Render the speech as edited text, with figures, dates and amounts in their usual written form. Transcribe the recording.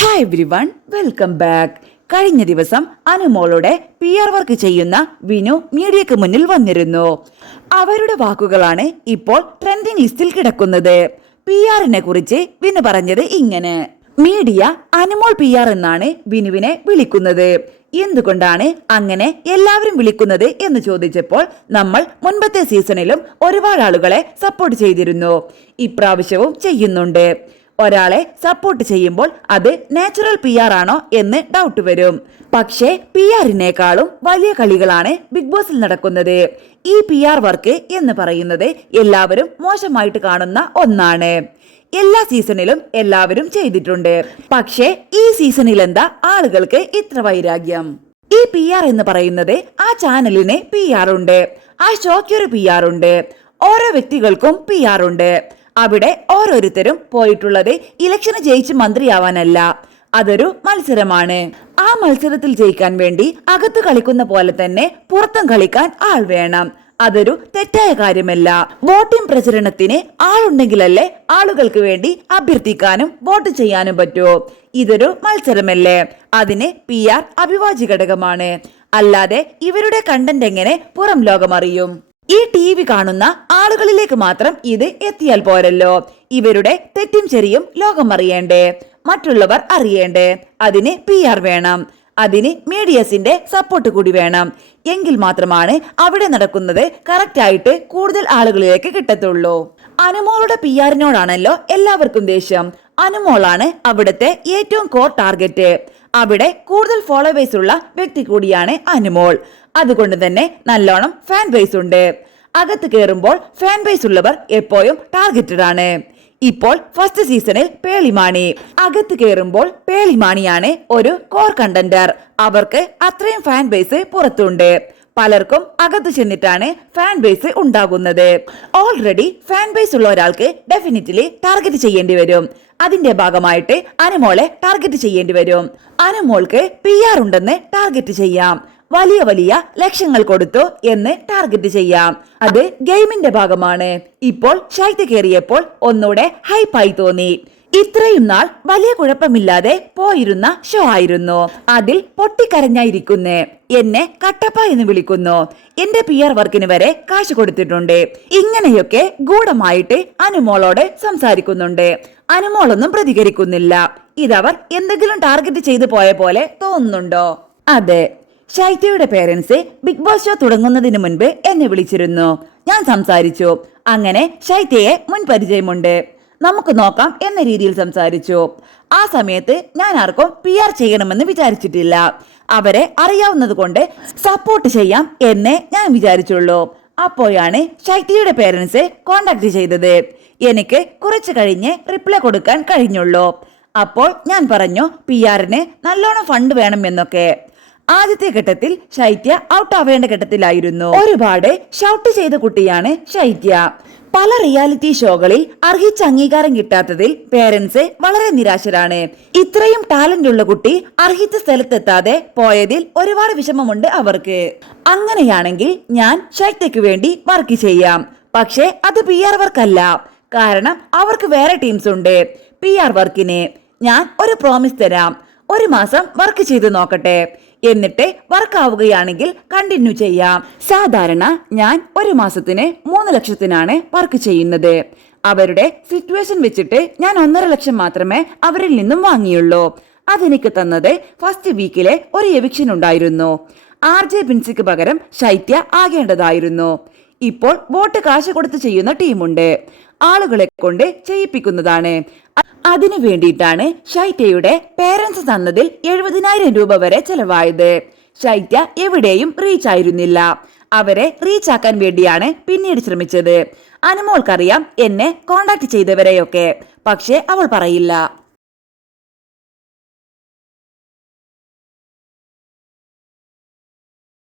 Hi everyone, welcome back. കഴിഞ്ഞ ദിവസം അനുമോളുടെ PR വർക്ക് ചെയ്യുന്ന വിനു മീഡിയക്ക് മുന്നിൽ വന്നിരുന്നു. അവരുടെ വാക്കുകളാണ് ഇപ്പോൾ ട്രെൻഡിംഗ് ലിസ്റ്റിൽ കിടക്കുന്നത്. PR-നെ കുറിച്ച് വിനു പറഞ്ഞത് ഇങ്ങനെ: മീഡിയ അനുമോൾ PR എന്നാണ് വിനുവിനെ വിളിക്കുന്നത്. എന്തുകൊണ്ടാണ് അങ്ങനെ എല്ലാവരും വിളിക്കുന്നത് എന്ന് ചോദിച്ചപ്പോൾ നമ്മൾ മുൻപത്തെ സീസണിലും ഒരുപാട് ആളുകളെ സപ്പോർട്ട് ചെയ്തിരുന്നു, ഇപ്രാവശ്യവും ചെയ്യുന്നുണ്ട്. ഒരാളെ സപ്പോർട്ട് ചെയ്യുമ്പോൾ അത് നാച്ചുറൽ PR ആണോ എന്ന് ഡൗട്ട് വരും. പക്ഷേ PR-നേക്കാളും വലിയ കളികളാണ് ബിഗ് ബോസിൽ നടക്കുന്നത്. ഈ PR വർക്ക് എന്ന് പറയുന്നത് എല്ലാവരും മോശമായിട്ട് കാണുന്ന ഒന്നാണ്. എല്ലാ സീസണിലും എല്ലാവരും ചെയ്തിട്ടുണ്ട്. പക്ഷേ ഈ സീസണിൽ എന്താ ആളുകൾക്ക് ഇത്ര വൈരാഗ്യം? ഈ PR എന്ന് പറയുന്നത് ആ ചാനലിന് PR ഉണ്ട്, ആ ഷോയ്ക്ക് ഒരു PR ഉണ്ട്, ഓരോ വ്യക്തികൾക്കും PR ഉണ്ട്. അവിടെ ഓരോരുത്തരും പോയിട്ടുള്ളത് ഇലക്ഷന് ജയിച്ച് മന്ത്രിയാവാനല്ല, അതൊരു മത്സരമാണ്. ആ മത്സരത്തിൽ ജയിക്കാൻ വേണ്ടി അകത്ത് കളിക്കുന്ന പോലെ തന്നെ പുറത്തും കളിക്കാൻ ആൾ വേണം. അതൊരു തെറ്റായ കാര്യമല്ല. വോട്ടിംഗ് പ്രചരണത്തിന് ആളുണ്ടെങ്കിലല്ലേ ആളുകൾക്ക് വേണ്ടി അഭ്യർത്ഥിക്കാനും വോട്ട് ചെയ്യാനും പറ്റൂ. ഇതൊരു മത്സരമല്ലേ, അതിന് PR അവിഭാജ്യ ഘടകമാണ്. അല്ലാതെ ഇവരുടെ കണ്ടന്റ് എങ്ങനെ പുറം ലോകം അറിയും? ഈ TV കാണുന്ന ആളുകളിലേക്ക് മാത്രം ഇത് എത്തിയാൽ പോരല്ലോ. ഇവരുടെ തെറ്റും ശരിയും ലോകം അറിയണ്ടേ, മറ്റുള്ളവർ അറിയണ്ടേ. അതിന് PR വേണം, അതിന് മീഡിയസിന്റെ സപ്പോർട്ട് കൂടി വേണം. എങ്കിൽ മാത്രമാണ് അവിടെ നടക്കുന്നത് കറക്റ്റ് ആയിട്ട് കൂടുതൽ ആളുകളിലേക്ക് കിട്ടത്തുള്ളൂ. അനുമോളുടെ PR-നോടാണല്ലോ എല്ലാവർക്കും ദേഷ്യം. അനുമോളാണ് അവിടുത്തെ ഏറ്റവും കോർ ടാർഗറ്റ്. അവിടെ കൂടുതൽ ഫോളോവേഴ്സ് ഉള്ള വ്യക്തി കൂടിയാണ് അനുമോൾ. അതുകൊണ്ട് തന്നെ നല്ലോണം ഫാൻ ബേസ് ഉണ്ട്. അകത്ത് കയറുമ്പോൾ ഫാൻ ബേസ് ഉള്ളവർ എപ്പോഴും ടാർഗറ്റഡ് ആണ്. ഇപ്പോൾ ഫസ്റ്റ് സീസണിൽ പേളിമാണി, അകത്ത് കയറുമ്പോൾ പേളിമാണിയാണ് ഒരു കോർ കണ്ടന്റർ. അവർക്ക് അത്രയും ഫാൻ ബേസ് പുറത്തുണ്ട്. പലർക്കും അകത്ത് ചെന്നിട്ടാണ് ഫാൻ ബേസ് ഉണ്ടാകുന്നത്. ഓൾറെഡി ഫാൻ ബേസ് ഉള്ള ഒരാൾക്ക് ഡെഫിനറ്റ്ലി ടാർഗറ്റ് ചെയ്യേണ്ടി വരും. അതിന്റെ ഭാഗമായിട്ട് അനുമോളെ ടാർഗറ്റ് ചെയ്യേണ്ടി വരും. അനുമോൾക്ക് PR ഉണ്ടെന്ന് ടാർഗറ്റ് ചെയ്യാം, വലിയ വലിയ ലക്ഷങ്ങൾ കൊടുത്തു എന്ന് ടാർഗറ്റ് ചെയ്യാം. അത് ഗെയിമിന്റെ ഭാഗമാണ്. ഇപ്പോൾ ശൈത്യ കയറിയപ്പോൾ ഒന്നുകൂടെ ഹൈപ്പായി തോന്നി. ഇത്രയും നാൾ വലിയ കുഴപ്പമില്ലാതെ പോയിരുന്ന ഷോ ആയിരുന്നു. അതിൽ പൊട്ടിക്കരഞ്ഞായിരിക്കുന്നേ. എന്നെ കട്ടപ്പ എന്ന് വിളിക്കുന്നു, എന്റെ PR വർക്കിന് വരെ കാശ് കൊടുത്തിട്ടുണ്ട്. ഇങ്ങനെയൊക്കെ ഗൂഢമായിട്ട് അനുമോളോട് സംസാരിക്കുന്നുണ്ട്. അനുമോളൊന്നും പ്രതികരിക്കുന്നില്ല. ഇതവർ എന്തെങ്കിലും ടാർഗറ്റ് ചെയ്തു പോയ പോലെ തോന്നുന്നുണ്ടോ? അതെ, ശൈത്യയുടെ പേരൻസ് ബിഗ് ബോസ് ഷോ തുടങ്ങുന്നതിന് മുൻപ് എന്നെ വിളിച്ചിരുന്നു. ഞാൻ സംസാരിച്ചു. അങ്ങനെ ശൈത്യയെ മുൻ പരിചയമുണ്ട്, നമുക്ക് നോക്കാം എന്ന രീതിയിൽ സംസാരിച്ചു. ആ സമയത്ത് ഞാൻ ആർക്കും PR ചെയ്യണമെന്ന് വിചാരിച്ചിട്ടില്ല. അവരെ അറിയാവുന്നത് കൊണ്ട് സപ്പോർട്ട് ചെയ്യാം എന്നേ ഞാൻ വിചാരിച്ചുള്ളൂ. അപ്പോഴാണ് ശൈത്യയുടെ പേരൻസ് കോണ്ടാക്ട് ചെയ്തത്. എനിക്ക് കുറച്ച് കഴിഞ്ഞ് റിപ്ലൈ കൊടുക്കാൻ കഴിഞ്ഞുള്ളൂ. അപ്പോൾ ഞാൻ പറഞ്ഞു PR-ന് നല്ലോണം ഫണ്ട് വേണം എന്നൊക്കെ. ആദ്യത്തെ ഘട്ടത്തിൽ ശൈത്യ ഔട്ട് ആവേണ്ട ഘട്ടത്തിലായിരുന്നു. ഒരുപാട് ഷൗട്ട് ചെയ്ത കുട്ടിയാണ് ശൈത്യ. പല റിയാലിറ്റി ഷോകളിൽ അർഹിച്ച അംഗീകാരം കിട്ടാത്തതിൽ പേരൻസ് വളരെ നിരാശരാണ്. ഇത്രയും ടാലന്റ് ഉള്ള കുട്ടി അർഹിച്ച സ്ഥലത്തെത്താതെ പോയതിൽ ഒരുപാട് വിഷമമുണ്ട് അവർക്ക്. അങ്ങനെയാണെങ്കിൽ ഞാൻ ശൈത്യക്ക് വേണ്ടി വർക്ക് ചെയ്യാം. പക്ഷേ അത് PR വർക്കല്ല, കാരണം അവർക്ക് വേറെ ടീംസ് ഉണ്ട്. PR വർക്കിന് ഞാൻ ഒരു പ്രോമിസ് തരാം, ഒരു മാസം വർക്ക് ചെയ്ത് നോക്കട്ടെ, എന്നിട്ട് വർക്ക് ആവുകയാണെങ്കിൽ കണ്ടിന്യൂ ചെയ്യാം. സാധാരണ ഞാൻ ഒരു മാസത്തിന് 3 ലക്ഷത്തിനാണ് വർക്ക് ചെയ്യുന്നത്. അവരുടെ സിറ്റുവേഷൻ വെച്ചിട്ട് ഞാൻ 1.5 ലക്ഷം മാത്രമേ അവരിൽ നിന്നും വാങ്ങിയുള്ളൂ. അതെനിക്ക് തന്നത് ഫസ്റ്റ് വീക്കിലെ ഒരു എവിക്ഷൻ ഉണ്ടായിരുന്നു. RJ ബിൻസിക്ക് പകരം ശൈത്യ ആകേണ്ടതായിരുന്നു. ഇപ്പോൾ വോട്ട് കാശ് കൊടുത്ത് ചെയ്യുന്ന ടീമുണ്ട്, ആളുകളെ കൊണ്ട് ചെയ്യിപ്പിക്കുന്നതാണ്. അതിനു വേണ്ടിയിട്ടാണ് ശൈത്യയുടെ പേരൻസ് തന്നതിൽ 70,000 രൂപ വരെ ചെലവായത്. ശൈത്യ എവിടെയും റീച്ച് ആയിരുന്നില്ല. അവരെ റീച്ച് ആക്കാൻ വേണ്ടിയാണ് പിന്നീട് ശ്രമിച്ചത്. അനുമോൾക്കറിയാം എന്നെ കോണ്ടാക്ട് ചെയ്തവരെയൊക്കെ, പക്ഷെ അവൾ പറയില്ല.